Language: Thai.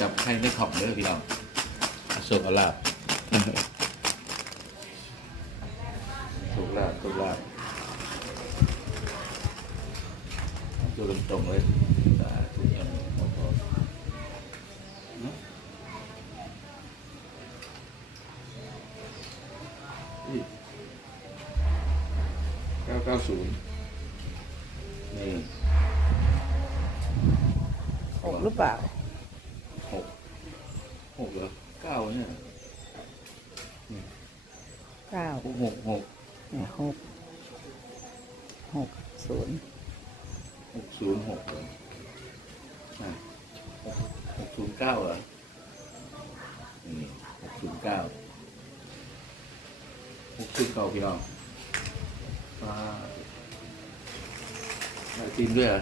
จับให้ได้ขอบเลยพี่น้องโชคเอาลาบถูกลาบถูกลาบตัวตรงๆเลยสาธุยังหมดพอเนาะเก้าเก้าศูนย์นี่หกหรือเปล่าหก หกเหรอเก้าเนี่ยเก้าหกหกหกเนี่ยหกหกศูนย์หกศูนย์หกเหรออะหกหกศูนย์เก้าเหรอนี่หกศูนย์เก้าหกศูนย์เก้าพี่น้องมาได้ทีมด้วยเหรอ